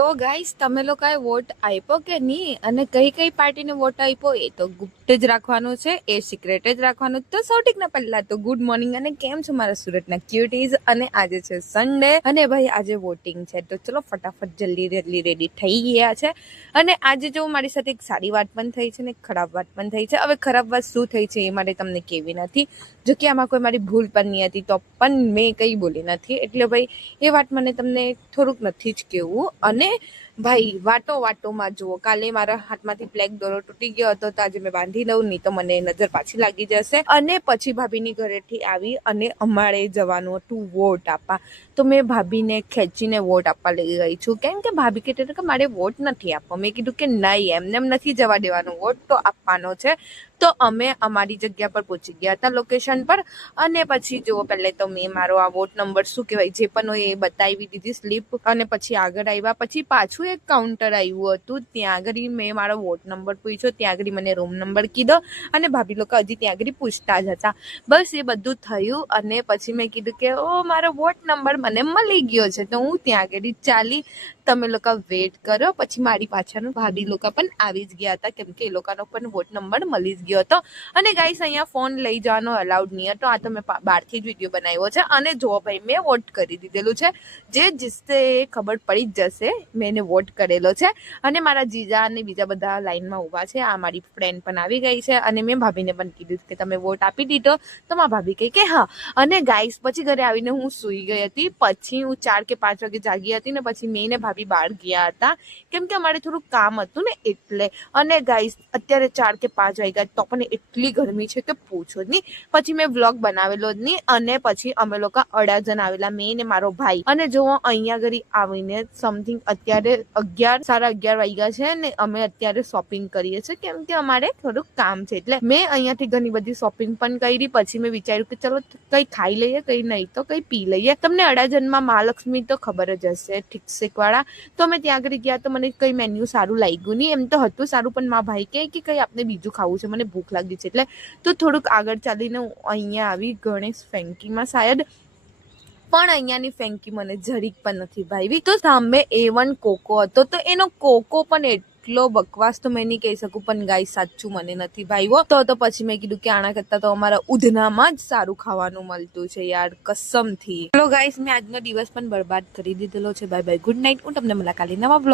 તો ગાઈસ તમે લોકોએ વોટ આપ્યો કે નહીં અને કઈ કઈ પાર્ટીને વોટ આપ્યો એ તો ગુપ્ત જ રાખવાનું છે, એ સિક્રેટ જ રાખવાનું. તો સૌથી પહેલા તો ગુડ મોર્નિંગ અને કેમ છો મારા સુરતના ક્યુટીઝ. અને આજે છે સન્ડે અને ભાઈ આજે વોટિંગ છે, તો ચલો ફટાફટ જલ્દી રેડી થઈ ગયા છે. અને આજે જો મારી સાથે એક સારી વાત પણ થઈ છે ને એક ખરાબ વાત પણ થઈ છે. હવે ખરાબ વાત શું થઈ છે એ માટે તમને કેવી નથી, જો કે આમાં કોઈ મારી ભૂલ પણ નહીં હતી તો પણ મેં કંઈ બોલી નથી, એટલે ભાઈ એ વાત મને તમને થોડુંક નથી જ કેવું. અને ભાઈ વાટોમાં જુઓ, કાલે મારા હાથમાંથી બ્લેક દોરો તૂટી ગયો હતો તો આજે મેં બાંધી લઉં, નહીં તો મને નજર પાછી લાગી જશે. અને પછી ભાભીની ઘરેથી આવી અને અમારે જવાનું હતું વોટ આપવા, તો મેં ભાભીને ખેંચીને વોટ આપવા લઈ ગઈ છું, કેમ કે ભાભી કહેતી હતી કે મારે વોટ નથી આપવો. મેં કીધું કે નહીં, એમ નથી જવા દેવાનું, વોટ તો આપવાનો છે. તો અમે અમારી જગ્યા પર પહોંચી ગયા હતા લોકેશન પર. અને પછી જુઓ, પહેલે તો મેં મારો આ વોટ નંબર શું કહેવાય જે પણ હોય એ બતાવી દીધી સ્લીપ. અને પછી આગળ આવ્યા, પછી પાછું એક કાઉન્ટર આવ્યું હતું, ત્યાં આગળ મેં મારો વોટ નંબર પૂછ્યો, ત્યાં આગળ મને રૂમ નંબર કીધો અને ભાભી લોકો હજી ત્યાં આગળ પૂછતા જ હતા. બસ એ બધું થયું અને પછી મેં કીધું કે ઓ મારો વોટ નંબર મને મળી ગયો છે, તો હું ત્યાં આગળ ચાલી. તમે લોકો વેટ કરો. પછી મારી પાછળનું ભાભી લોકો પણ આવી જ ગયા હતા, કેમ કે એ લોકોનો પણ વોટ નંબર મળી જ ગયો હતો. અને ગાઈસ અહીંયા ફોન લઈ જવાનો અલાઉડ નહીં હતો, આ તો મેં બહારથી જ વિડીયો બનાવ્યો છે. અને જો ભાઈ મેં વોટ કરી દીધેલું છે, જે જીતશે એ ખબર પડી જ જશે, મેં એને વોટ કરેલો છે. અને મારા જીજા અને બીજા બધા લાઈનમાં ઊભા છે, આ મારી ફ્રેન્ડ પણ આવી ગઈ છે. અને મેં ભાભીને પણ કીધું કે તમે વોટ આપી દીધો, તો મારા ભાભી કહે કે હા. અને ગાઈસ પછી ઘરે આવીને હું સૂઈ ગઈ હતી, પછી હું 4 કે 5 વાગે જાગી હતી ને પછી મેં ને ભાભી બહાર ગયા હતા, કેમ કે અમારે થોડું કામ હતું ને એટલે. અને ગાઈસ અત્યારે 4 કે 5 વાગ્યા તો પણ એટલી ગરમી છે કે પૂછો જ નહીં. પછી મેં વ્લોગ બનાવેલો જ નહીં. અને પછી અમે લોકો અડાજણ આવેલા, મેં ને મારો ભાઈ. અને જો અહીંયા ઘડી આવીને સમથિંગ અત્યારે 11:30 વાગ્યા છે ને અમે અત્યારે શોપિંગ કરીએ છીએ, કેમ કે અમારે થોડુંક કામ છે. એટલે મેં અહીંયાથી ઘણી બધી શોપિંગ પણ કરી. પછી મેં વિચાર્યું કે ચલો કંઈ ખાઈ લઈએ, કંઈ નહીં તો કંઈ પી લઈએ. તમને અડાજણમાં મહાલક્ષ્મી તો ખબર જ હશે, ઠીક વાળા. તો અમે ત્યાં આગળ ગયા તો મને કંઈ મેન્યુ સારું લાગ્યું નહીં, એમ તો હતું સારું પણ મારા ભાઈ કહે કે કંઈ આપણે બીજું ખાવું છે, મને ભૂખ લાગી છે. એટલે તો થોડુંક આગળ ચાલીને અહીંયા આવી ગણેશ ફેન્કીમાં શાયદ, પણ અહીંયાની ફેન્કી મને જરીક પણ નથી ભાવી. તો સામે A1 કોકો હતો, તો એનો કોકો પણ એટલો બકવાસ તો મેં નહીં કહી શકું, પણ ગાઈસ સાચું મને નથી ભાવ્યો. તો પછી મેં કીધું કે આના કરતાં તો અમારા ઉધનામાં જ સારું ખાવાનું મળતું છે યાર, કસમથી. ચલો ગાઈસ, મેં આજનો દિવસ પણ બરબાદ કરી દીધેલો છે. Bye bye, good night. હું તમને મળા કાલે નવા વ્લોગ